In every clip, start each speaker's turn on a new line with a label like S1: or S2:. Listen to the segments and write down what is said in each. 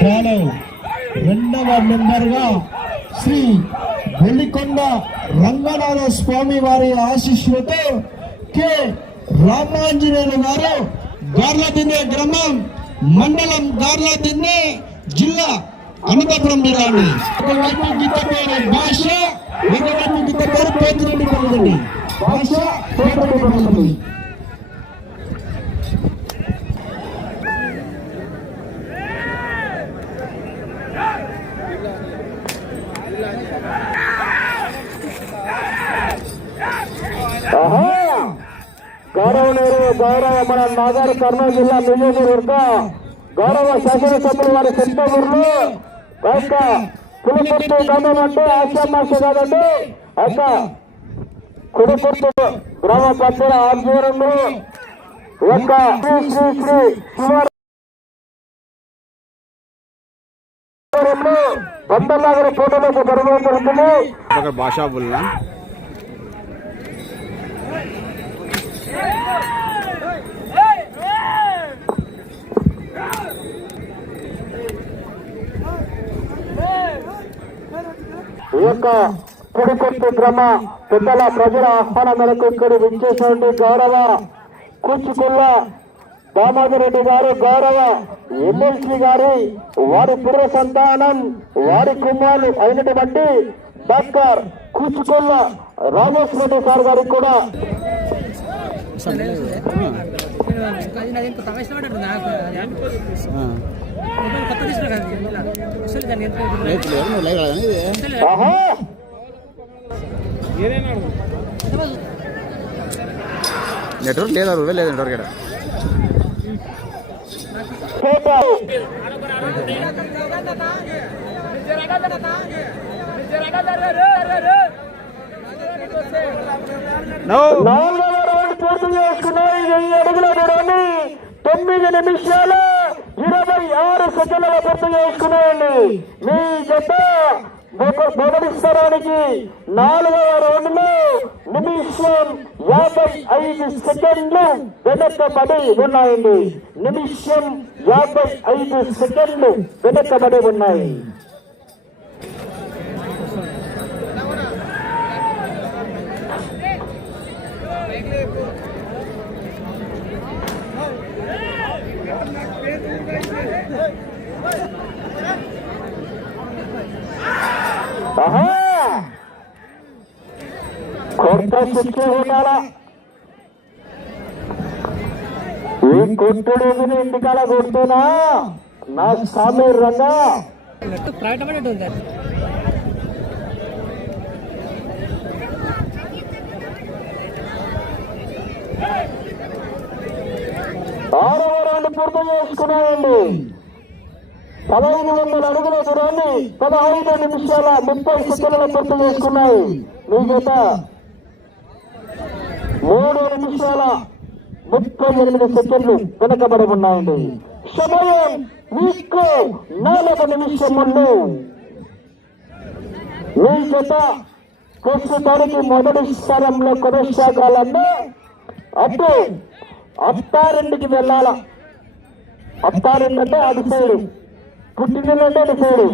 S1: Follow రెండవ మెంబర్గా శ్రీ వెల్లికొండ రంగనాథ స్వామి వారి ఆశీస్సులతో కె. రామాంజనేయులు గారు గార్లదిన్నె గ్రామం మండలం గార్లదిన్నె జిల్లా అనంతపురం జిల్లా అండి ఒకవైపు గీత పేరు భాష ఒకవైపు గీత పేరు పేతురెడ్డి పడుతుంది భాష పేతురెడ్డి ಗೌರವನೂರು
S2: ಗೌರವ ಮನ ನಾಗರ ಕರ್ನೂಲ್ ಜಿಲ್ಲಾ ಬಿಜೆಪಿ ವಿರುದ್ಧ ಗೌರವ ಶಾಸನಸಭ್యులు వారి సెప్టెంబర్లో యొక్క కులపొత్తు గ్రామం అంటే ఆశ్రమాసు కాదండి యొక్క కులపొత్తు గ్రామ పంచాయతీ ఆధ్వర్యంలో యొక్క శ్రీ శ్రీ శ్రీ శివారు పంతొమ్మిది నగర కూటమికి
S3: పరిగణించబడుతుంది భాషా బుల్లా
S2: ఈ యొక్క కుడికొట్టు గ్రామ పెద్దల ప్రజల ఆహ్వానం మేరకు ఇక్కడ విచ్చేసినటువంటి గౌరవ కూచుకుల్ల దామోదరెడ్డి గారు గౌరవ ఎమ్మెల్సీ గారి వారి పూర్వ సంతానం వారి కుమారులు అయినటువంటి డాక్టర్ కూచుకుల్ల రాజేష్ రెడ్డి సార్ గారికి కూడా
S3: నెట్వర్క్ లేదా రూవే లేదు నెట్వర్క్ ఇక్కడ
S2: పేట
S3: నో
S2: పూర్తి చేసుకున్నాయి వెయ్యి అడుగుల దూరాన్ని తొమ్మిది నిమిషాలు ఇరవై ఆరు సెకండ్ల పూర్తి చేసుకున్నాయండి మీ జత మొదటి స్థానానికి నాలుగవ రౌండ్లో నిమిషం యాభై ఐదు సెకండ్లు వెనకబడి ఉన్నాయండి. నిమిషం యాభై ఐదు సెకండ్లు వెనకబడి ఉన్నాయి. కొత్త ఈ కొట్టుడు ఇంటికాల కొడుతున్నా? నా స్వామి రంగా. ఆరవ రౌండ్ పూర్తి చేసుకున్నాయండి పదహైదు వందల అడుగుల దూరాన్ని పదహైదు నిమిషాల ముప్పై సెకండ్ల పూర్తి చేసుకున్నాయి. మీ చేత మూడు నిమిషాల ముప్పై ఎనిమిది సెకండ్లు వెనకబడి ఉన్నాయండి. సమయం మీకు నాలుగు నిమిషములు. మీ చేత ప్రస్తుతానికి మొదటి స్థానంలో కొనసాగాలన్నా అటు అత్తారింటికి వెళ్ళాల? అత్తారెండు అంటే అటు సైడు. పుట్టినంటే అటు సైడు.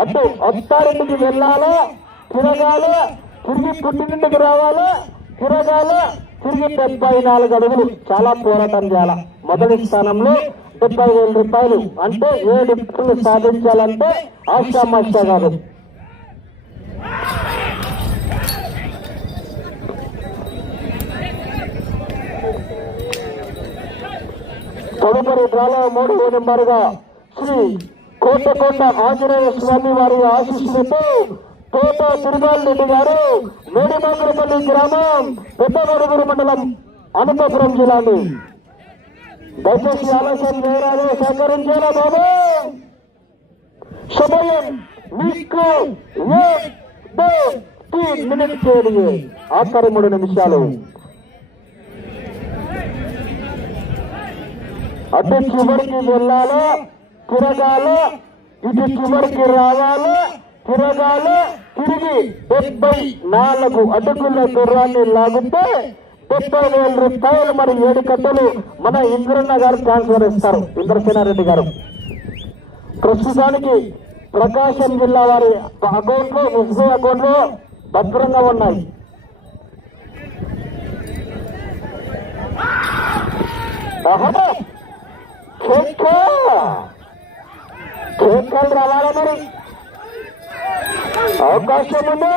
S2: అటు అత్తారెండుకి వెళ్ళాలా? తిరగాల? తిరిగి పుట్టినింటికి రావాలా? తిరగాల? తిరిగి డెబ్బై నాలుగు అడుగులు చాలా పోరాటం చేయాల. మొదటి స్థానంలో డెబ్బై వేల రూపాయలు. అంటే ఏడు బిట్లు సాధించాలంటే ఆశామాష కాదు తదుపరి డ్రాలో మూడవ నెంబరుగా శ్రీ కోటకొండ ఆంజనేయ స్వామి వారి ఆశీస్సులతో తోట తిరుమల రెడ్డి గారు మేడిమాకులపల్లి గ్రామం పెద్దమడుగురు మండలం అనంతపురం జిల్లాని. దయచేసి ఆలస్యం వివరాలు సహకరించారా బాబు? సమయం మీకు మినిట్ ఆఖరి మూడు నిమిషాలు. అటు చివరికి వెళ్ళాలో తిరగాల ఇటు చివరికి రావాలో తిరగాలో తిరిగి డెబ్బై నాలుగు అటుకుల దూరాన్ని లాగితే ముప్పై వేల రూపాయలు మరి ఏడు కట్టలు మన ఇంద్రన్న గారు ట్రాన్స్ఫర్ ఇస్తారు. ఇంద్రసేనారెడ్డి గారు. ప్రస్తుతానికి ప్రకాశం జిల్లా వారి అకౌంట్లో అకౌంట్లో అకౌంట్లో భద్రంగా ఉన్నాయి రావాలా మరి? అవకాశం ఉంది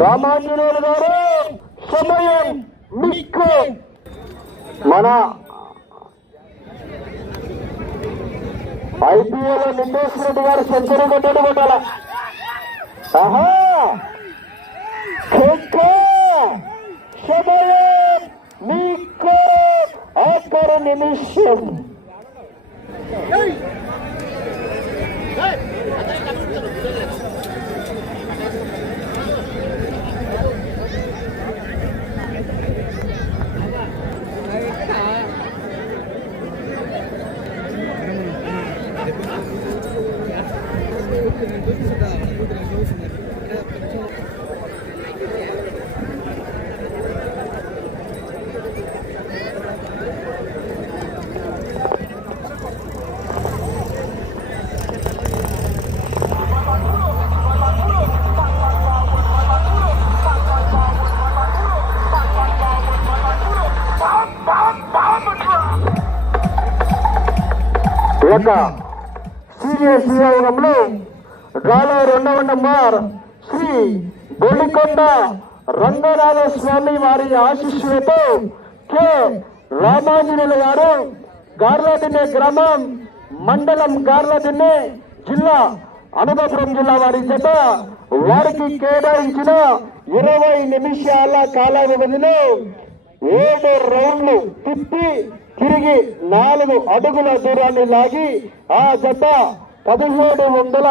S2: రామాంజనేయులు గారు సమయం మీకు మన ఐపీఎల్ నిందేశ్ రెడ్డి గారు సెంచరీ కొట్టాడు కొట్టాల ఆహా కేక! సమయం మీకు ఆఖరి నిమిషం యొక్క సీనియర్ శ్రీరంగంలో గాలో రెండవ నంబర్ శ్రీ బొల్లికొండ రంగనాథ స్వామి వారి ఆశీస్సులతో కె. రామాంజనేయులు గారు గార్లదిన్నే గ్రామం మండలం గార్లదిన్నే జిల్లా అనంతపురం జిల్లా వారి చేత వారికి కేటాయించిన ఇరవై నిమిషాల కాల వ్యవధిలో ఏడు రౌండ్లు తిప్పి తిరిగి నాలుగు అడుగుల దూరాన్ని లాగి ఆ జత పదిహేడు వందల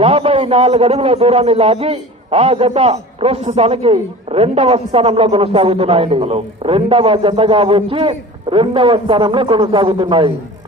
S2: యాభై నాలుగు అడుగుల దూరాన్ని లాగి ఆ జత ప్రస్తుతానికి రెండవ స్థానంలో కొనసాగుతున్నాయి. రెండవ జతగా వచ్చి రెండవ స్థానంలో కొనసాగుతున్నాయి.